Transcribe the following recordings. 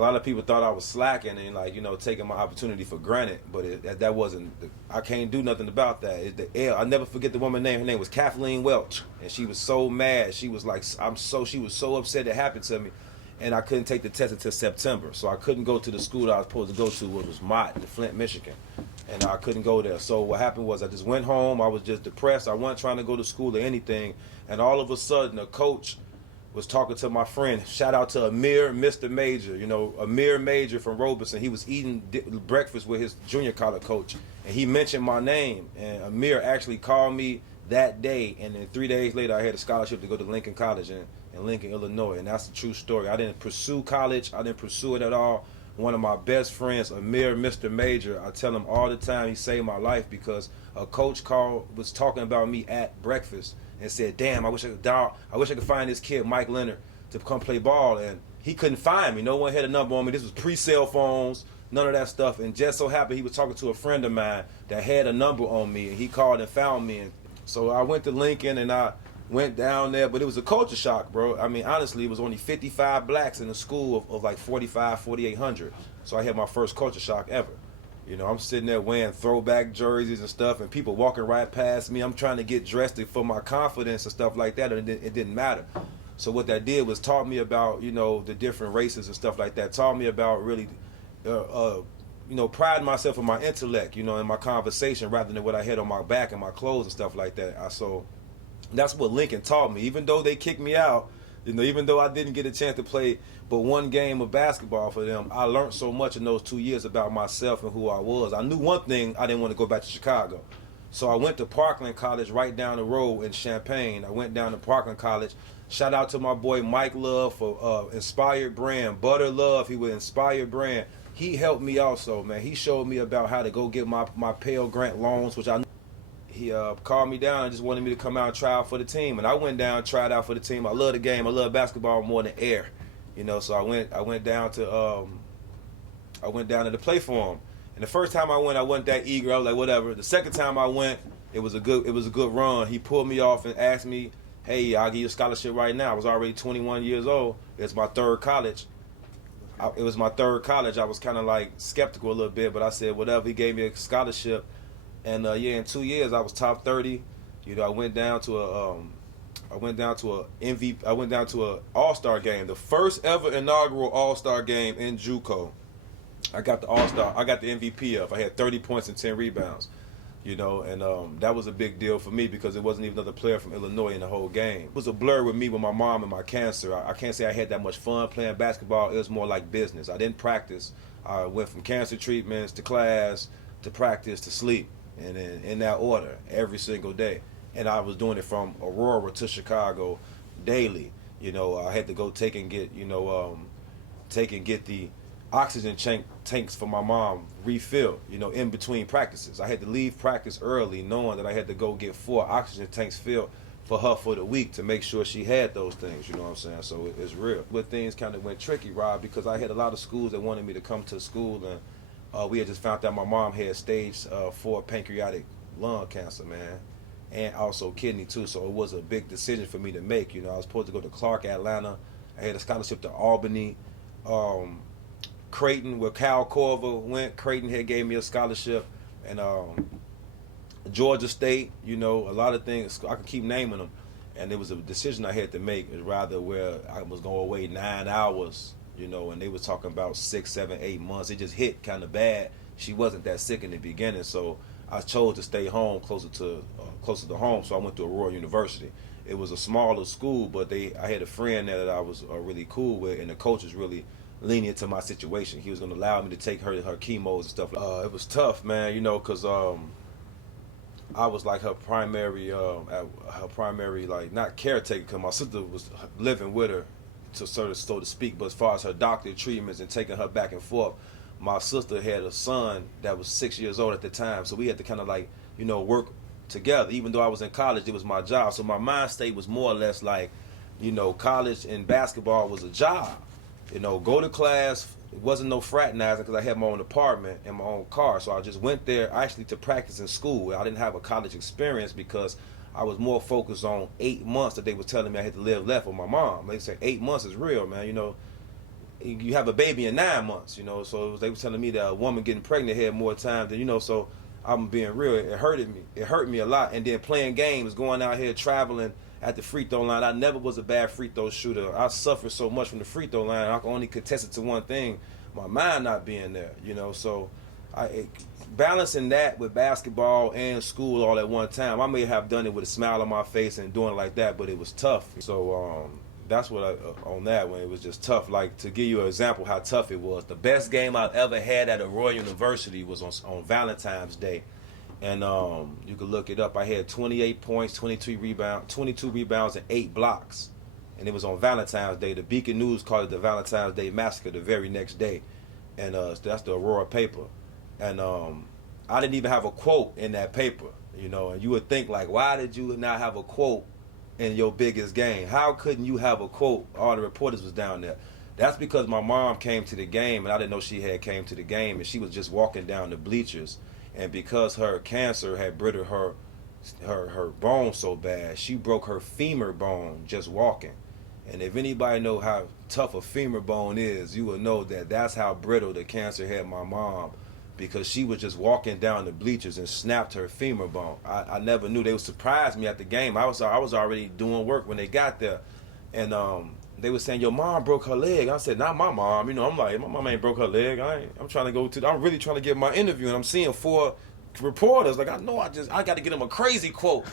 a lot of people thought I was slacking and like, you know, taking my opportunity for granted, but that wasn't. I can't do nothing about that. I never forget the woman's name. Her name was Kathleen Welch, and she was so mad. She was like, she was so upset it happened to me, and I couldn't take the test until September, so I couldn't go to the school that I was supposed to go to, which was Mott in Flint, Michigan, and I couldn't go there. So what happened was I just went home. I was just depressed. I wasn't trying to go to school or anything, and all of a sudden a coach was talking to my friend. Shout out to Amir, Mr. Major. You know, Amir Major from Robeson. He was eating breakfast with his junior college coach, and he mentioned my name. And Amir actually called me that day, and then 3 days later, I had a scholarship to go to Lincoln College in Lincoln, Illinois. And that's the true story. I didn't pursue college. I didn't pursue it at all. One of my best friends, Amir, Mr. Major, I tell him all the time he saved my life because a coach was talking about me at breakfast and said, damn, I wish I could find this kid, Mike Leonard, to come play ball. And he couldn't find me. No one had a number on me. This was pre-cell phones, none of that stuff. And just so happened he was talking to a friend of mine that had a number on me, and he called and found me. And so I went to Lincoln, and I went down there, but it was a culture shock, bro. I mean, honestly, it was only 55 blacks in a school of like 4,800. So I had my first culture shock ever. You know, I'm sitting there wearing throwback jerseys and stuff, and people walking right past me. I'm trying to get dressed for my confidence and stuff like that, and it didn't matter. So what that did was taught me about, you know, the different races and stuff like that. Taught me about really, you know, priding myself in my intellect, you know, in my conversation rather than what I had on my back and my clothes and stuff like that. So that's what Lincoln taught me. Even though they kicked me out, you know, even though I didn't get a chance to play but one game of basketball for them, I learned so much in those 2 years about myself and who I was. I knew one thing: I didn't want to go back to Chicago. So I went to Parkland College right down the road in Champaign. I went down to Parkland College. Shout out to my boy Mike Love for Inspired Brand. Butter Love, he was Inspired Brand. He helped me also, man. He showed me about how to go get my Pell Grant loans, which I knew. He called me down and just wanted me to come out and try out for the team. And I went down, tried out for the team. I love the game. I love basketball more than air. You know, so I went down to play for him. And the first time I wasn't that eager. I was like, whatever. The second time I went, it was a good run. He pulled me off and asked me, hey, I'll give you a scholarship right now. I was already 21 years old. It's my third college. It was my third college. I was kind of like skeptical a little bit, but I said whatever. He gave me a scholarship, and in 2 years I was top 30. You know, I went down to a All-Star game, the first ever inaugural All-Star game in JUCO. I got the All-Star. I got the MVP of. I had 30 points and 10 rebounds. You know, and that was a big deal for me because it wasn't even another player from Illinois in the whole game. It was a blur with me with my mom and my cancer. I can't say I had that much fun playing basketball. It was more like business. I didn't practice. I went from cancer treatments to class to practice to sleep, and in that order every single day. And I was doing it from Aurora to Chicago daily. You know, I had to go take and get the oxygen tanks for my mom refilled, you know, in between practices. I had to leave practice early knowing that I had to go get 4 oxygen tanks filled for her for the week to make sure she had those things, you know what I'm saying? So it's real. But things kind of went tricky, Rob, because I had a lot of schools that wanted me to come to school, and we had just found out my mom had stage 4 pancreatic lung cancer, man, and also kidney too. So it was a big decision for me to make. You know, I was supposed to go to Clark, Atlanta. I had a scholarship to Albany. Creighton, where Cal Corver went, Creighton had gave me a scholarship, and Georgia State, you know, a lot of things, I could keep naming them, and it was a decision I had to make, rather where I was going away 9 hours, you know, and they were talking about 6, 7, 8 months. It just hit kind of bad. She wasn't that sick in the beginning, so I chose to stay home, closer to home, so I went to Aurora University. It was a smaller school, but I had a friend there that I was really cool with, and the coach was really lenient to my situation. He was going to allow me to take her chemos and stuff. It was tough, man, you know, because I was like her primary like, not caretaker, because my sister was living with her, so to speak. But as far as her doctor treatments and taking her back and forth, my sister had a son that was 6 years old at the time, so we had to kind of like, you know, work together. Even though I was in college, it was my job. So my mind state was more or less like, you know, college and basketball was a job. You know, go to class. It wasn't no fraternizing because I had my own apartment and my own car. So I just went there actually to practice in school. I didn't have a college experience because I was more focused on 8 months that they were telling me I had to live left with my mom. They said 8 months is real, man. You know, you have a baby in 9 months, you know. So they were telling me that a woman getting pregnant had more time than, you know. So I'm being real. It hurt me a lot. And then playing games, going out here traveling at the free throw line. I never was a bad free throw shooter. I suffered so much from the free throw line. I can only contest it to one thing: my mind not being there, you know. So balancing that with basketball and school all at one time, I may have done it with a smile on my face and doing it like that, but it was tough. So that's what on that one, it was just tough. Like, to give you an example how tough it was, the best game I've ever had at a Royal University was on Valentine's Day. And you can look it up. I had 28 points, 22 rebounds, and 8 blocks. And it was on Valentine's Day. The Beacon News called it the Valentine's Day Massacre the very next day. And that's the Aurora paper. And I didn't even have a quote in that paper, you know. And you would think, like, why did you not have a quote in your biggest game? How couldn't you have a quote? All the reporters was down there. That's because my mom came to the game, and I didn't know she had came to the game, and she was just walking down the bleachers. And because her cancer had brittled her bone so bad, she broke her femur bone just walking. And if anybody know how tough a femur bone is, you will know that that's how brittle the cancer had my mom, because she was just walking down the bleachers and snapped her femur bone. I never knew. They would surprise me at the game. I was already doing work when they got there, and they were saying, your mom broke her leg. I said, not my mom. You know, I'm like, my mom ain't broke her leg. I'm trying to go to, I'm really trying to get my interview, and I'm seeing 4 reporters. Like, I know I got to get him a crazy quote.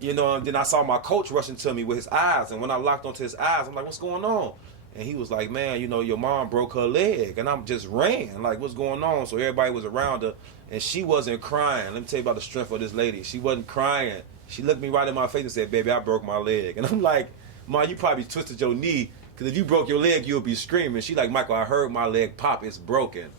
You know, and then I saw my coach rushing to me with his eyes, and when I locked onto his eyes, I'm like, what's going on? And he was like, man, you know, your mom broke her leg. And I'm just ran, like, what's going on? So everybody was around her, and she wasn't crying. Let me tell you about the strength of this lady. She wasn't crying. She looked me right in my face and said, baby, I broke my leg. And I'm like, Ma, you probably twisted your knee, because if you broke your leg, you'll be screaming. She like, Michael, I heard my leg pop. It's broken.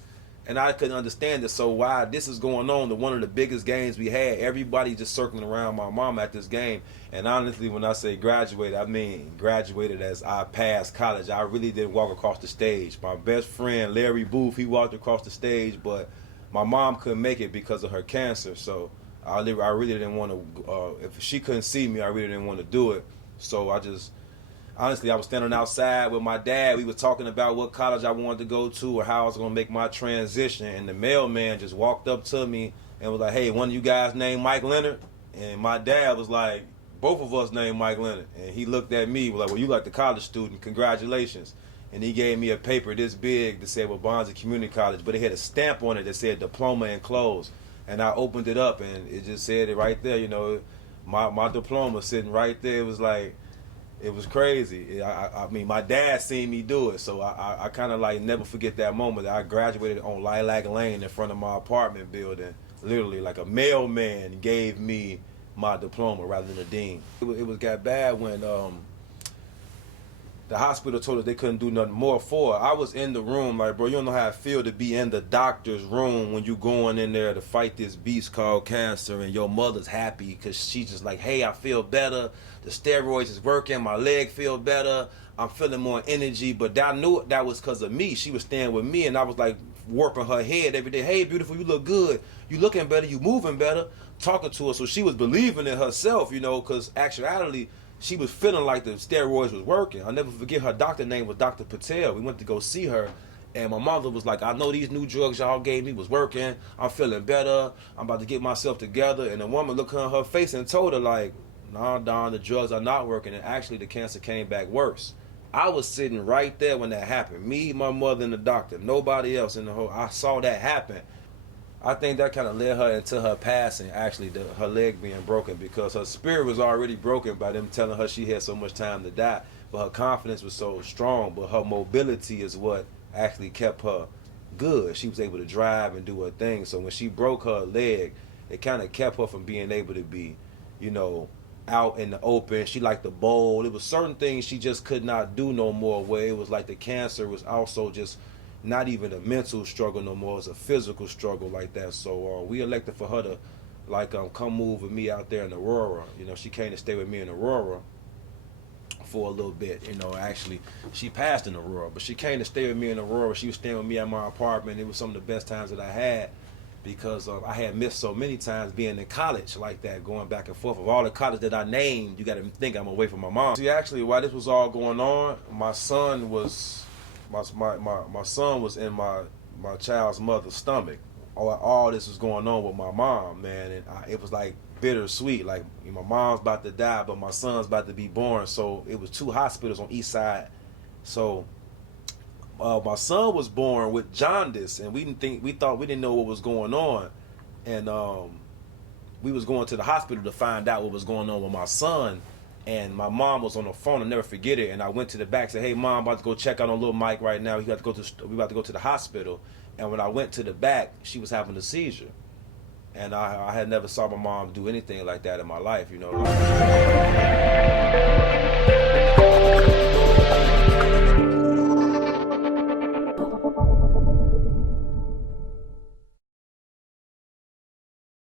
And I couldn't understand it. So why this is going on to one of the biggest games we had, everybody just circling around my mom at this game. And honestly, when I say graduated, I mean graduated as I passed college. I really didn't walk across the stage. My best friend, Larry Booth, he walked across the stage, but my mom couldn't make it because of her cancer. So I really didn't want to, if she couldn't see me, I really didn't want to do it. So honestly, I was standing outside with my dad. We were talking about what college I wanted to go to or how I was going to make my transition. And the mailman just walked up to me and was like, hey, one of you guys named Mike Leonard? And my dad was like, both of us named Mike Leonard. And he looked at me, was like, well, you like the college student. Congratulations. And he gave me a paper this big that said Waubonsie Community College, but it had a stamp on it that said diploma enclosed. And I opened it up, and it just said it right there. You know, my diploma sitting right there. It was like, it was crazy. I mean, my dad seen me do it, so I kind of like never forget that moment. I graduated on Lilac Lane in front of my apartment building. Literally, like a mailman gave me my diploma rather than a dean. It got bad when the hospital told us they couldn't do nothing more for her. I was in the room, like, bro, you don't know how I feel to be in the doctor's room when you going in there to fight this beast called cancer, and your mother's happy because she's just like, hey, I feel better. The steroids is working. My leg feel better. I'm feeling more energy. But I knew that was because of me. She was staying with me, and I was like warping her head every day. Hey, beautiful, you look good. You looking better. You moving better. Talking to her. So she was believing in herself, you know, because actuality, she was feeling like the steroids was working. I'll never forget her doctor name was Dr. Patel. We went to go see her, and my mother was like, I know these new drugs y'all gave me was working. I'm feeling better. I'm about to get myself together. And the woman looked on her face and told her, like, nah, Don, the drugs are not working. And actually, the cancer came back worse. I was sitting right there when that happened. Me, my mother, and the doctor. Nobody else in the whole. I saw that happen. I think that kind of led her into her passing, actually, her leg being broken, because her spirit was already broken by them telling her she had so much time to die. But her confidence was so strong, but her mobility is what actually kept her good. She was able to drive and do her thing. So when she broke her leg, it kind of kept her from being able to be, you know, out in the open. She liked to bowl. It was certain things she just could not do no more, where it was like the cancer was also just not even a mental struggle no more. It's a physical struggle like that. So we elected for her to like come move with me out there in Aurora. You know, she came to stay with me in Aurora for a little bit. You know, actually she passed in Aurora, but she came to stay with me in Aurora. She was staying with me at my apartment. It was some of the best times that I had, because I had missed so many times being in college like that, going back and forth. Of all the college that I named, you got to think I'm away from my mom. See, actually, while this was all going on, my son was my son was in my child's mother's stomach. All this was going on with my mom, man, and it was like bittersweet. Like, my mom's about to die, but my son's about to be born. So it was 2 hospitals on each side. So my son was born with jaundice, and we didn't know what was going on, and we was going to the hospital to find out what was going on with my son. And my mom was on the phone. I'll never forget it. And I went to the back and said, "Hey, Mom, I'm about to go check out on little Mike right now. We about to go to the hospital." And when I went to the back, she was having a seizure. And I had never saw my mom do anything like that in my life, you know.